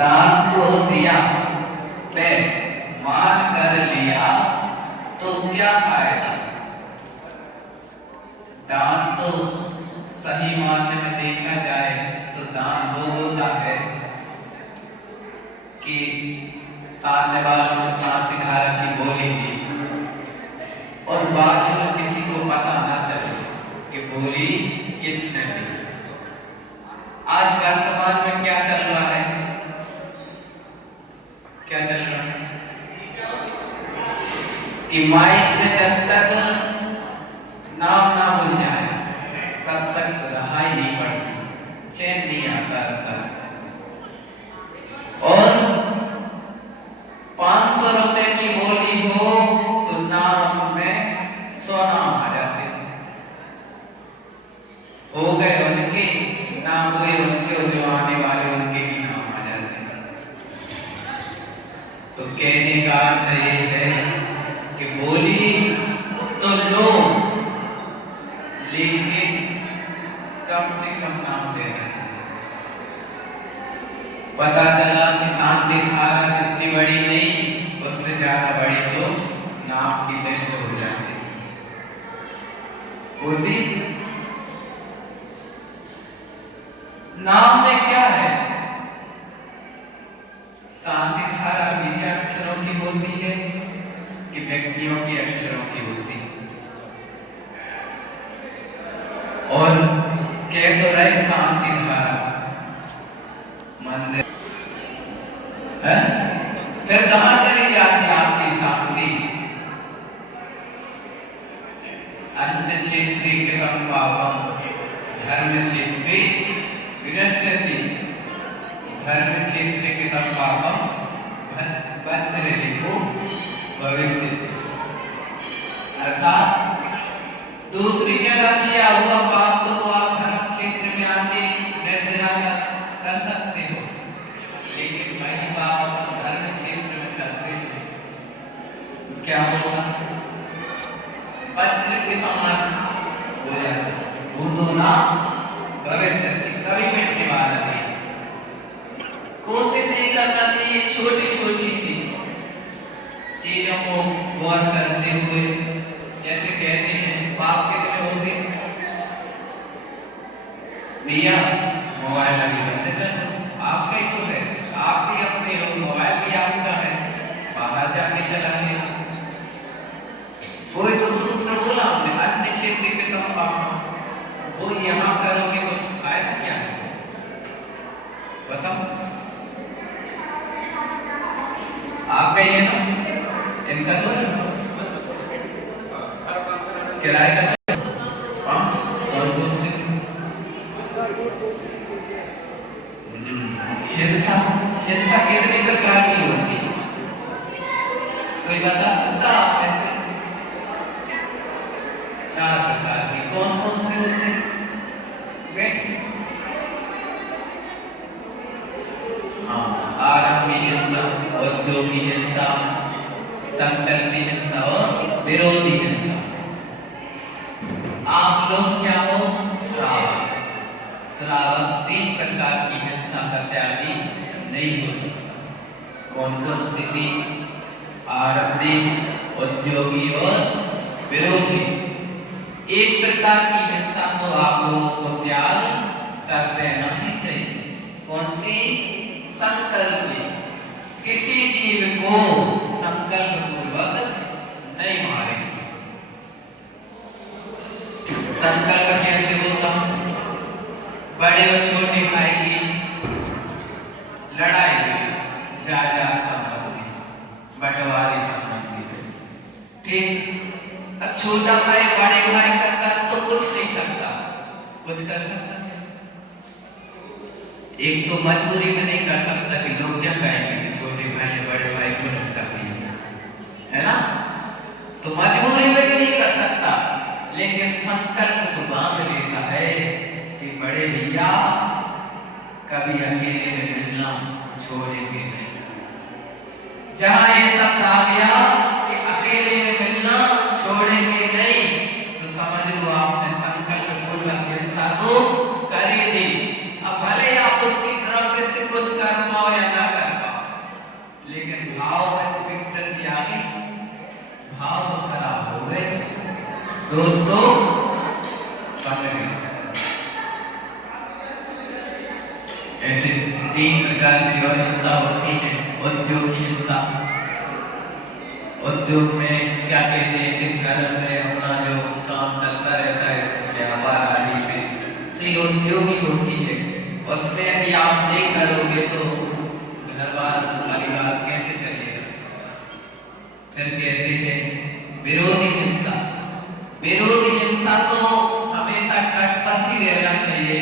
दान तो दिया पे मान कर लिया तो क्या फायदा। दान तो सही मायने में देखा जाए तो दान वो होता है कि सामने वालों ने शांति धारा की बोली दी और बाजू में किसी को पता ना चले कि बोली किसने दी। आज वर्तमान में क्या चल रहा है, क्या चल रहा है कि माइक में जब तक नाम ना बोल जाए तब तक रहाई नहीं पड़ती, चैन नहीं आता रहता। और 500 रुपए की बोली हो तो नाम में 100 नाम आ जाते हो गए उनके नाम, हुए उनके, जो आने वाले उनके भी नाम आ जाते हैं। तो कहने का अर्थ ये है कि बोली तो लो लेकिन कम से कम नाम देना चाहिए। पता चला कि शांति धारा जितनी बड़ी नहीं उससे ज्यादा बड़ी तो नाम की लिस्ट हो जाती होती। नाम में क्या है, शांति धारा बीज अक्षरों की होती है कि व्यक्तियों के अक्षरों की होती है। और कह तो रहे शांति धारा मंदिर है, फिर कहां चली जाती आपकी शांति। अन्य क्षेत्री कृतम पापम धर्म क्षेत्री विनश्यति, धर्म क्षेत्री कृतम पापम वज्रलिपो भविष्यति। अर्थात दूसरी जगह किया हुआ पाप तो आप धर्म क्षेत्र में आके निर्जरा कर सकते हो, लेकिन वही पाप अपन धर्म क्षेत्र में करते हैं तो क्या होगा, वज्र के समान हो जाता है। वो तो ना भविष्य कभी मिटने वाला नहीं। कोशिश ये करना चाहिए छोटी छोटी सी चीजों को गौर करते हुए, जैसे कहते हैं पाप कितने होते, भैया मोबाइल अभी बंद कर दो, आपका ही तो है, आप भी अपने हो, मोबाइल भी आपका है, बाहर जाके चला गया। कोई तो सूत्र बोला हमने, अन्य क्षेत्र के कम पाप, वो यहाँ करोगे तो फायदा क्या है बताओ। आप गए हैं ना, इनका तो किराए का 5 और 2 से हिंसा, हिंसा कितने बता सकता आप ऐसे? 4 प्रकार के कौन कौन से होते हैं? बैठिए। हाँ, आरंभी हिंसा, उद्योगी हिंसा, संकल्पी हिंसा और विरोधी हिंसा। आप लोग क्या हो? श्रावक। श्रावक 3 प्रकार की हिंसा का त्यागी नहीं हो सकता। कौन कौन सी थी? आरंभी, उद्योगी और विरोधी। एक प्रकार की हिंसा को आप लोगों को त्याग कर देना ही चाहिए। कौन सी? संकल्पी। किसी जीव को संकल्प पूर्वक नहीं मारेंगे। संकल्प कैसे होगा? बड़े और छोटे भाई की लड़ाई हुई, जायदाद संबंधी, बंटवारे संबंधी, ठीक। अब छोटा भाई बड़े भाई का कर तो कुछ नहीं सकता, कुछ कर सकता है? एक तो मजबूरी में नहीं कर सकता कि लोग क्या कहेंगे कि छोटे भाई ने बड़े भाई को धक्का दिया, है ना? तो मजबूरी में भी नहीं कर सकता, लेकिन संकल्प तो बांध लेता है कि बड़े भैया कभी अकेले में मिलना छोड़ेंगे नहीं। जहां ये शब्द आ गया कि अकेले में मिलना छोड़ेंगे नहीं, तो समझ लो आपने संकल्प पूर्वक हिंसा तो कर ही दी। अब भले आप उसकी द्रव्य से कुछ कर पाओ या ना कर पाओ, लेकिन भाव में तो विकृति आ गई, भाव तो खराब हो गए दोस्तों। ऐसे 3 प्रकार की और हिंसा होती है। उद्योगी हिंसा, उद्योग में क्या कहते हैं कि घर में अपना जो काम चलता रहता है व्यापार आदि से, तो ये उद्योगी होती है। उसमें यदि आप नहीं करोगे तो घर-बार परिवार कैसे चलेगा? फिर कहते हैं विरोधी हिंसा। विरोधी हिंसा तो हमेशा तटपथ ही रहना चाहिए।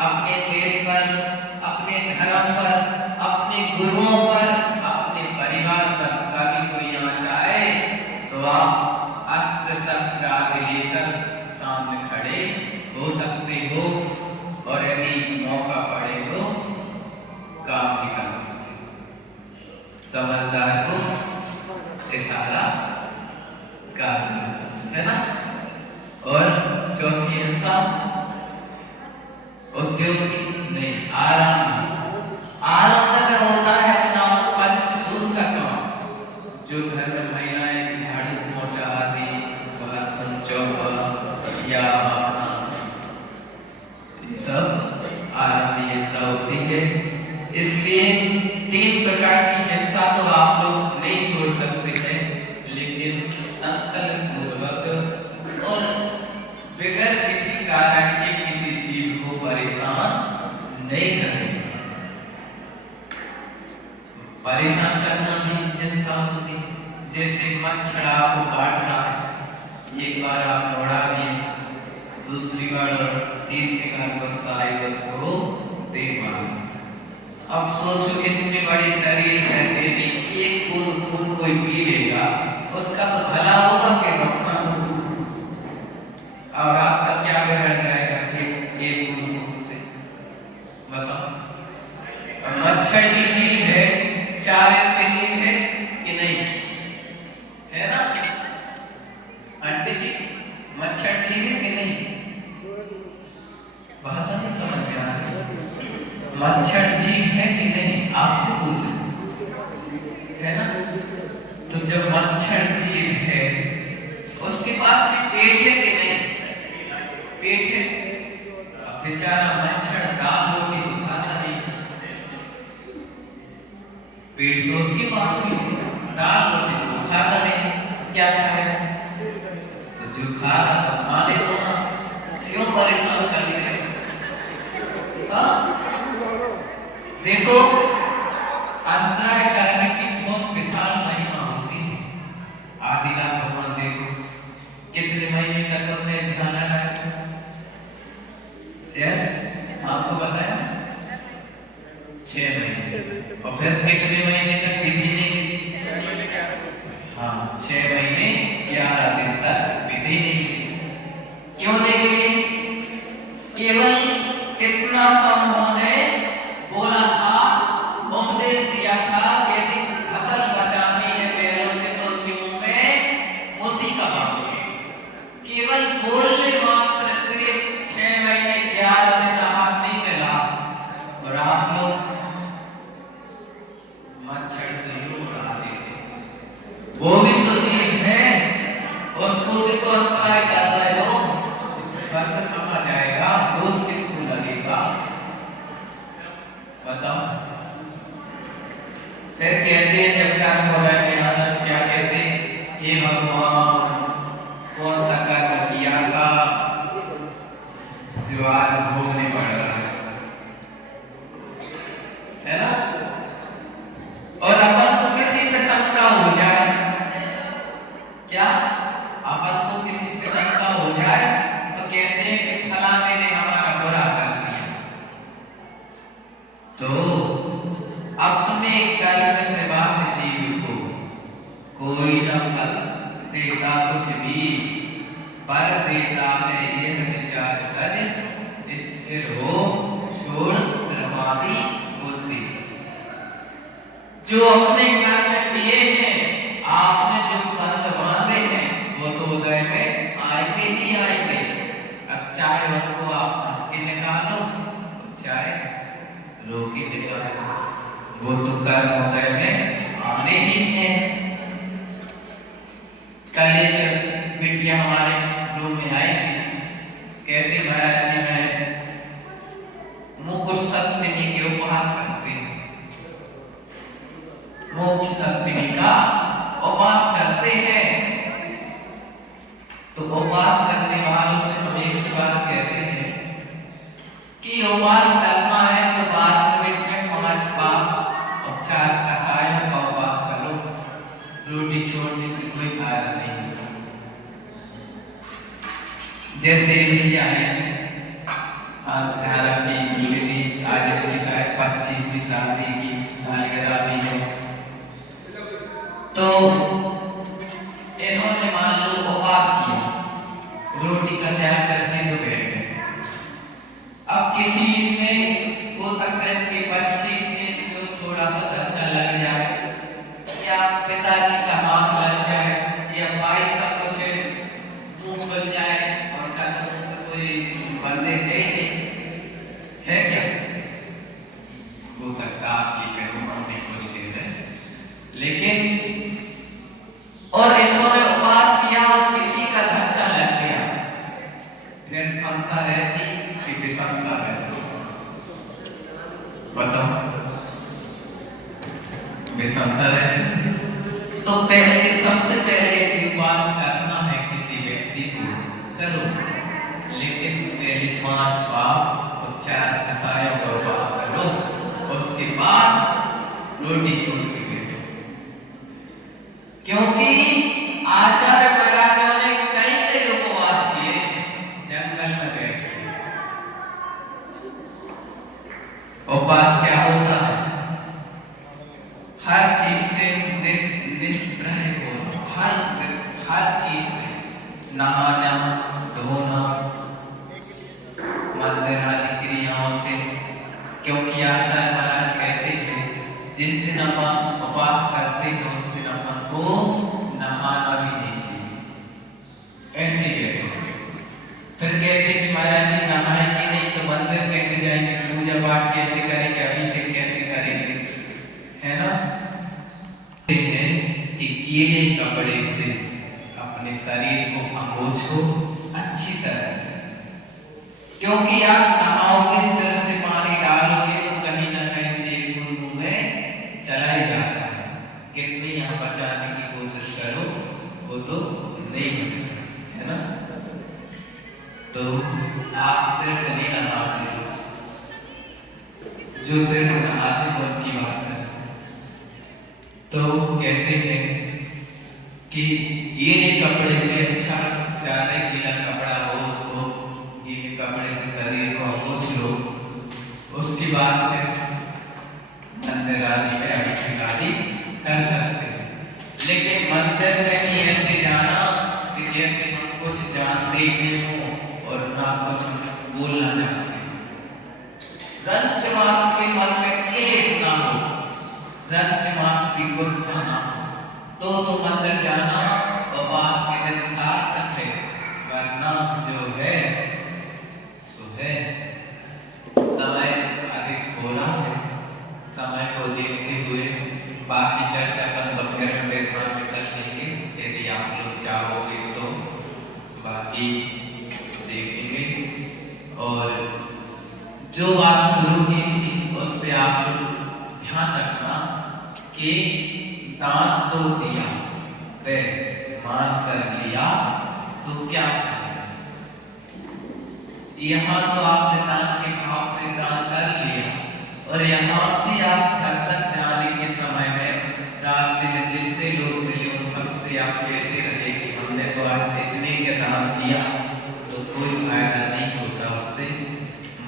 अपने देश पर, अपने धर्म पर, अपने गुरुओं पर, अपने परिवार पर कभी कोई यहाँ जाए तो आप अस्त्र शस्त्र आगे लेकर सामने खड़े हो सकते हो, और यदि मौका पड़े तो काम भी कर सकते हो। समझदार को इशारा काफी है ना? और चौथी हिंसा उद्योगी नहीं, आराम। आराम का होता है अपना पंचसूत्र का काम, जो घर में महिलाएं झाड़ू पोंछा आदि, बर्तन चौका या अपना सब आरंभी हिंसा होती है। इसलिए 3 प्रकार की हिंसा तो आप लोग नहीं छोड़ सकते हैं, लेकिन संकल्प पूर्वक और बगैर किसी कारण के किसी जीव को परेशान नहीं करेंगे। परेशान करना भी हिंसा होती है। जैसे मच्छर आपको काट रहा है, एक बार आप दौड़ा दिए, दूसरी बार और तीसरी बार गुस्सा आई उसको दे मारा। अब सोचो इतनी बड़ी शरीर ऐसे नहीं, एक बूंद खून कोई पी लेगा उसका तो भला होगा कि नुकसान होगा? और आपका क्या बिगड़ जाएगा एक बूंद खून से? बताओ। मच्छर की जीव है, 4 इंद्रिय जीव है कि नहीं है ना? आंटी जी, मच्छर जीव है कि नहीं? भाषा नहीं समझ में आ रही। मच्छर जीव है कि नहीं आपसे पूछ, है ना? तो जब मच्छर जीव है उसके पास भी पेट है कि नहीं? पेट है। बेचारा मच्छर दाल रोटी तो खाता नहीं, पेट तो उसके पास भी है, दाल रोटी तो खाता नहीं, क्या खाएगा? तो जो खा रहा तो खाने दो ना, क्यों परेशान कर रहे हो? देखो, अंतराय करने की बहुत विशाल महिमा होती है। आदिनाथ भगवान देखो कितने महीने तक उन्होंने ध्यान लगाया। यस, आपको बताया 6 महीने। और फिर कितने महीने तक विधि नहीं की? हाँ 6 महीने 11 दिन तक विधि नहीं मिली। क्यों नहीं मिली? केवल इतना सा उन्होंने बोला था, उपदेश दिया था कि यदि फसल बचानी है पैरों से तो क्यों में उसी का केवल बोलने मात्र से 6 महीने 11 दिन आहार नहीं मिला। और आप लोग मच्छर तो यूं उड़ा देते, वो भी तो जीव है, उसको भी तो अपराध कर रहे हो, तो बंद कहाँ जाएगा? दोष किसको लगेगा? बताओ। फिर कहते हैं जब कर्म हो रहा है क्या कहते हैं? हे भगवान, कौन सा कर्म किया था जो आज भोगने पड़ रहा है ना? और अपन को किसी पे शंका हो जाए, क्या अपन को किसी पे शंका हो जाए तो कहते हैं कि फलाने ने हमारा बुरा कर दिया। तो अपने कर्म से बाहर जीव को कोई न फल देता कुछ भी, पर देता है यह विचार गज स्थिर हो छोड़ प्रभावी बुद्धि। जो अपने कर्म किए हैं, आपने जो बंध बांधे हैं, वो तो उदय में आएंगे ही आएंगे। अब चाहे उनको आप हंस के निकालो, चाहे रो के निकालो, वो तो कर्म उदय में आने ही हैं। कल एक बिटिया हमारे रूम में आई थी, कहती महाराज जी मैं मुकुट सप्तमी के उपवास करते हैं, मोक्ष सप्तमी का उपवास करते हैं। तो उपवास करने वालों से हम एक बात कहते हैं कि उपवास करना है तो वास्तविक में 5 पाप और 4 कसायों का उपवास करो। रोटी छोड़ने से कोई फायदा नहीं होता। जैसे भैया है शांतिधारा की बेटी, आज इनकी शायद 25वीं शादी की सालगिरह भी है, तो इन्होंने मान लो उपवास किया, रोटी का त्याग करके तो बैठ गए। अब किसी में हो सकता है कि बच्चे से क्यों थोड़ा सा धक्का लग जाए, या पिताजी का हाथ लग जाए, या भाई का कुछ मुंह खुल जाए, उनका तो कोई बंदेज है ही नहीं, है क्या? हो सकता आपकी बहनों ने कुछ कह रहे, लेकिन और इन्होंने उपवास किया और किसी का धक्का लग गया, फिर क्षमता रहती कि विषमता रहती? बताओ, विषमता रहती। तो पहले सबसे पहले उपवास करना है किसी व्यक्ति को, करो, लेकिन पहले 5 पाप और 4 कसायों का उपवास करो, उसके बाद रोटी छोड़ के बैठो। क्योंकि आचार्य महाराजों ने कई उपवास किए, जंगल में बैठे। उपवास क्या होता है? हर चीज से निष्प्रह हो, हर चीज से, नहाना धोना, मंदिर आदि क्रियाओं से। क्योंकि आचार्य महाराज कहते थे जिस दिन अपन उपवास करते हैं उस दिन अपन को नहाना भी नहीं चाहिए, ऐसे कहते। फिर कहते कि महाराज जी नहाएंगे नहीं तो मंदिर कैसे जाएंगे, पूजा पाठ कैसे करेंगे, अभिषेक कैसे करेंगे, है ना? कि गीले कपड़े से अपने शरीर को पोंछो अच्छी तरह से, क्योंकि आप नहाओगे, सिर से पानी डालोगे तो कहीं ना कहीं से एक मुंह में चला ही जाता है। कितनी यहाँ बचाने की कोशिश करो, वो तो नहीं बचता, है ना? तो आप सिर से नहीं नहाते, जो सिर से नहाते हैं उनकी बात है। तो कहते हैं कि गीले कपड़े से अच्छा, ज्यादा गीला कपड़ा हो उसको गीले कपड़े से शरीर को पोंछ लो, उसके बाद मंदिर आदि में अभिषेक आदि कर सकते हैं। लेकिन मंदिर बोलना चाहते हैं। रंच मात्र भी मन में क्लेश ना हो, रंच मात्र भी गुस्सा ना हो, तो मंदिर जाना उपवास के दिन सार्थक है, वरना जो है सो है। समय अधिक हो रहा है, समय को देखते हुए बाकी चर्चा अपन दोपहर में विद्वान में कर लेंगे, यदि आप लोग चाहोगे तो बाकी देखेंगे। और जो बात शुरू की थी उस पे आप लोग ध्यान रखना कि दान तो दिया, वे मान कर लिया तो क्या फायदा। यहाँ तो आपने दान के भाव से दान कर लिया, और यहाँ से आप घर तक जाने के समय में रास्ते में जितने लोग मिले उन सबसे आप कहते रहे कि हमने तो आज इतने के दान दिया, तो कोई फायदा नहीं होता उससे।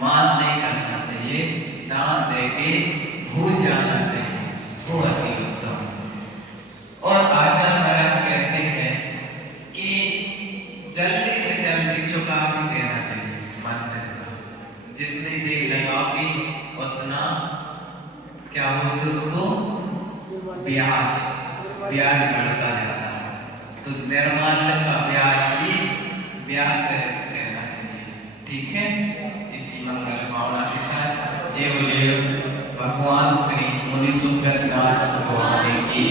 मान नहीं करना चाहिए, दान देके भूल जाना चाहिए, वो अति उत्तम। और आचार्य महाराज कहते हैं कि जल्दी से जल्दी चुका भी देना चाहिए मंदिर का। जितनी देर लगाओगे उतना क्या बोलते उसको, ब्याज बढ़ता जाता है। तो निर्माल्य का ब्याज भी ब्याज से कहना चाहिए। ठीक है, इसी मंगल भावना के साथ जय बोले भगवान श्री मुनि सुब्रत नाथ भगवान की